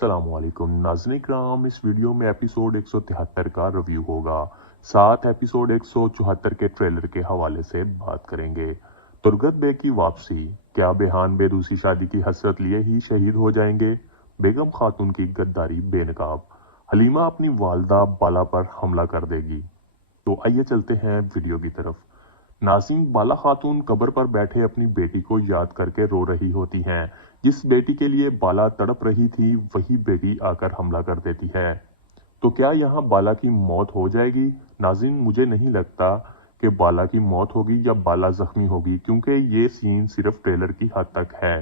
अस्सलामुअलैकुम नाज़रीन इकराम, इस वीडियो में एपिसोड 173 का रिव्यू होगा। साथ एपिसोड 174 के ट्रेलर के हवाले से बात करेंगे। तुर्गत बे की वापसी, क्या बेहान बे दूसरी शादी की हसरत लिए ही शहीद हो जाएंगे? बेगम खातून की गद्दारी बेनकाब, हलीमा अपनी वालदा बाला पर हमला कर देगी। तो आइए चलते हैं वीडियो की तरफ। नाज़रीन, बाला खातून कब्र पर बैठे अपनी बेटी को याद करके रो रही होती हैं। जिस बेटी के लिए बाला तड़प रही थी वही बेटी आकर हमला कर देती है। तो क्या यहाँ बाला की मौत हो जाएगी? नाज़रीन, मुझे नहीं लगता कि बाला की मौत होगी या बाला जख्मी होगी, क्योंकि ये सीन सिर्फ ट्रेलर की हद तक है।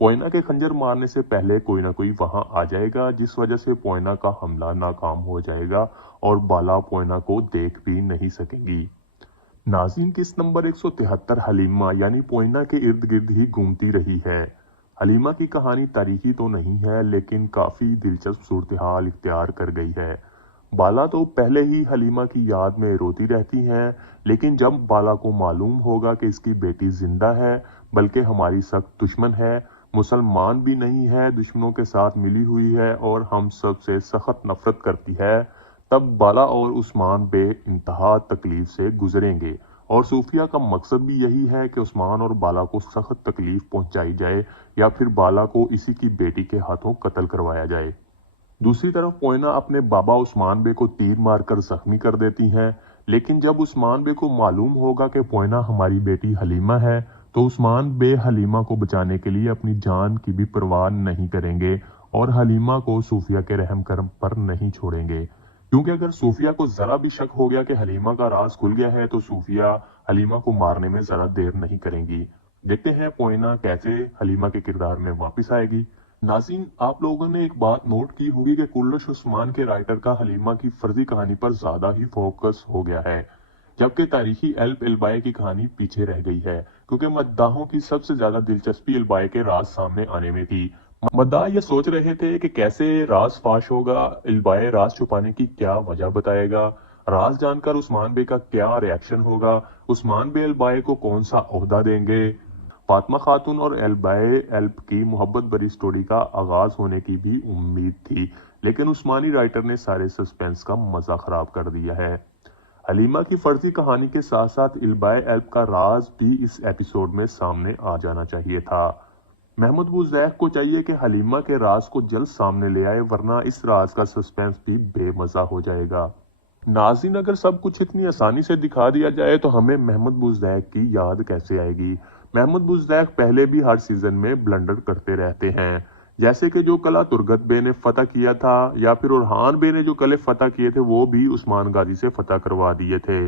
पोइना के खंजर मारने से पहले कोई ना कोई वहां आ जाएगा, जिस वजह से पोइना का हमला नाकाम हो जाएगा और बाला पोइना को देख भी नहीं सकेंगी। नाज़रीन, किस नंबर 173 हलीमा यानी पोइना के इर्द गिर्द ही घूमती रही है। हलीमा की कहानी तारीखी तो नहीं है, लेकिन काफी दिलचस्प सूरत हाल इख्तियार कर गई है। बाला तो पहले ही हलीमा की याद में रोती रहती हैं, लेकिन जब बाला को मालूम होगा कि इसकी बेटी जिंदा है, बल्कि हमारी सख्त दुश्मन है, मुसलमान भी नहीं है, दुश्मनों के साथ मिली हुई है और हम सब से सख्त नफरत करती है, तब बाला और उस्मान बे इंतहा तकलीफ से गुजरेंगे। और सूफिया का मकसद भी यही है कि उस्मान और बाला को सख्त तकलीफ पहुंचाई जाए या फिर बाला को इसी की बेटी के हाथों कत्ल करवाया जाए। दूसरी तरफ पोइना अपने बाबा उस्मान बे को तीर मारकर जख्मी कर देती हैं, लेकिन जब उस्मान बे को मालूम होगा कि पोइना हमारी बेटी हलीमा है, तो उस्मान बे हलीमा को बचाने के लिए अपनी जान की भी परवाह नहीं करेंगे और हलीमा को सूफिया के रहम करम पर नहीं छोड़ेंगे। क्योंकि अगर सूफिया को जरा भी शक हो गया कि हलीमा का राज खुल गया है, तो सूफिया हलीमा को मारने में जरा देर नहीं करेंगी। देखते हैं पोइना कैसे हलीमा के किरदार में वापस आएगी। नाज़रीन, आप लोगों ने एक बात नोट की होगी कि कुल्लश उस्मान के राइटर का हलीमा की फर्जी कहानी पर ज्यादा ही फोकस हो गया है, जबकि तारीखी एल्प इल्बाए की कहानी पीछे रह गई है, क्योंकि मद्दाहों की सबसे ज्यादा दिलचस्पी इल्बाए के राज सामने आने में थी। मद्दाह ये सोच रहे थे कि कैसे राज फाश होगा, इल्बाए राज छुपाने की क्या वजह बताएगा, राज जानकर उस्मान बे का क्या रिएक्शन होगा, उस्मान बे इल्बाए को कौन सा ओहदा देंगे। फातिमा खातून और इल्बाए एल्प की मोहब्बत भरी स्टोरी का आगाज होने की भी उम्मीद थी, लेकिन उस्मानी राइटर ने सारे सस्पेंस का मजा खराब कर दिया है। हलीमा की फर्जी कहानी के साथ साथ इल्बाए एल्प का राज भी इस एपिसोड में सामने आ जाना चाहिए था। महमूद बुज़ैक को चाहिए कि हलीमा के राज को जल्द सामने ले आए, वरना इस राज का सस्पेंस भी बेमजा हो जाएगा। नाज़रीन, अगर सब कुछ इतनी आसानी से दिखा दिया जाए तो हमें महमूद बुज़ैक की याद कैसे आएगी? महमूद बुज़ैक पहले भी हर सीजन में ब्लंडर करते रहते हैं, जैसे कि जो कला तुर्गत बे ने फतह किया था, या फिर उरहान बे ने जो कले फतह किए थे वो भी उस्मान गाजी से फतह करवा दिए थे।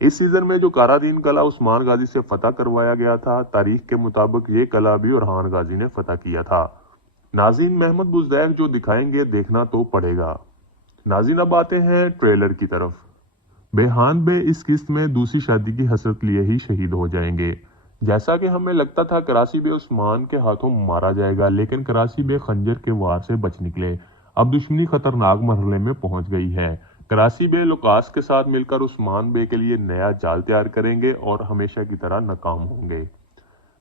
इस सीजन में जो कारादीन कला उस्मान गाजी से फतह करवाया गया था, तारीख के मुताबिक ये कला भी उरहान गाजी ने फतह किया था। नाज़रीन, महमूद बुज़ैक जो दिखाएंगे देखना तो पड़ेगा। नाज़रीन, अब आते हैं ट्रेलर की तरफ। बेहान बे इस किस्त में दूसरी शादी की हसरत लिए ही शहीद हो जाएंगे। जैसा कि हमें लगता था कराची बे उस्मान के हाथों मारा जाएगा, लेकिन कराची बे खंजर के वार से बच निकले। अब दुश्मनी खतरनाक मरहले में पहुंच गई है। कराची बे लुकास के साथ मिलकर उस्मान बे के लिए नया जाल तैयार करेंगे और हमेशा की तरह नाकाम होंगे।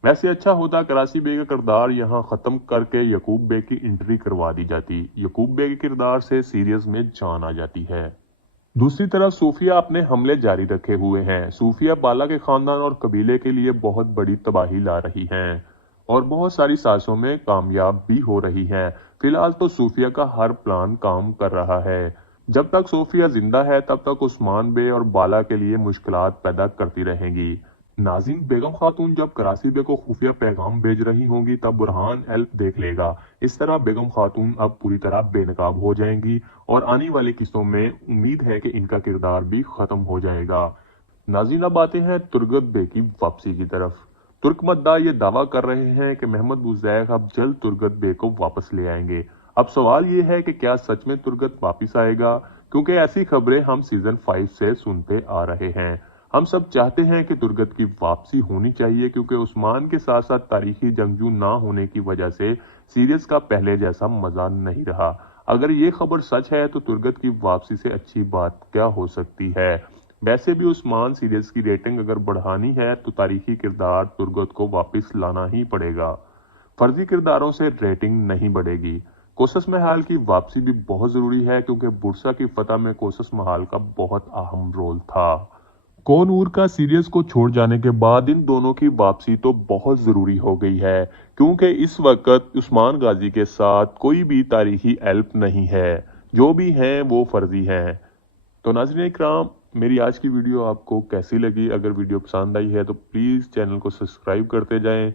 वैसे अच्छा होता कराची बे का किरदार यहाँ खत्म करके यकूब बे की एंट्री करवा दी जाती। यकूब बे के किरदार से सीरियस में जान आ जाती है। दूसरी तरफ सूफिया अपने हमले जारी रखे हुए हैं। सूफिया बाला के खानदान और कबीले के लिए बहुत बड़ी तबाही ला रही हैं और बहुत सारी साजिशों में कामयाब भी हो रही हैं। फिलहाल तो सूफिया का हर प्लान काम कर रहा है। जब तक सूफिया जिंदा है तब तक उस्मान बे और बाला के लिए मुश्किलात पैदा करती रहेंगी। नाज़रीन, बेगम खातून जब कराची बे को खुफिया पैगाम भेज रही होंगी तब बुरहान एल्प देख लेगा। इस तरह बेगम खातून अब पूरी तरह बेनकाब हो जाएंगी और आने वाली किस्तों में उम्मीद है कि इनका किरदार भी खत्म हो जाएगा। नाज़रीन, अब आते हैं तुर्गत बे की वापसी की तरफ। तुर्क मद्दाह ये दावा कर रहे हैं कि महमूद बुज़ैक अब जल्द तुर्गत बे को वापस ले आएंगे। अब सवाल ये है कि क्या सच में तुर्गत वापस आएगा, क्योंकि ऐसी खबरें हम सीजन 5 से सुनते आ रहे हैं। हम सब चाहते हैं कि तुर्गत की वापसी होनी चाहिए, क्योंकि उस्मान के साथ साथ तारीखी जंगजू ना होने की वजह से सीरीज का पहले जैसा मजा नहीं रहा। अगर ये खबर सच है तो तुर्गत की वापसी से अच्छी बात क्या हो सकती है। वैसे भी उस्मान सीरीज की रेटिंग अगर बढ़ानी है तो तारीखी किरदार तुर्गत को वापस लाना ही पड़ेगा। फर्जी किरदारों से रेटिंग नहीं बढ़ेगी। कोसस महल की वापसी भी बहुत जरूरी है क्योंकि बुरसा की फतह में कोसस महल का बहुत अहम रोल था। कोनूर का सीरियस को छोड़ जाने के बाद इन दोनों की वापसी तो बहुत जरूरी हो गई है क्योंकि इस वक्त उस्मान गाजी के साथ कोई भी तारीखी एल्प नहीं है, जो भी हैं वो फर्जी हैं। तो नाज़रीन इकराम, मेरी आज की वीडियो आपको कैसी लगी? अगर वीडियो पसंद आई है तो प्लीज़ चैनल को सब्सक्राइब करते जाएं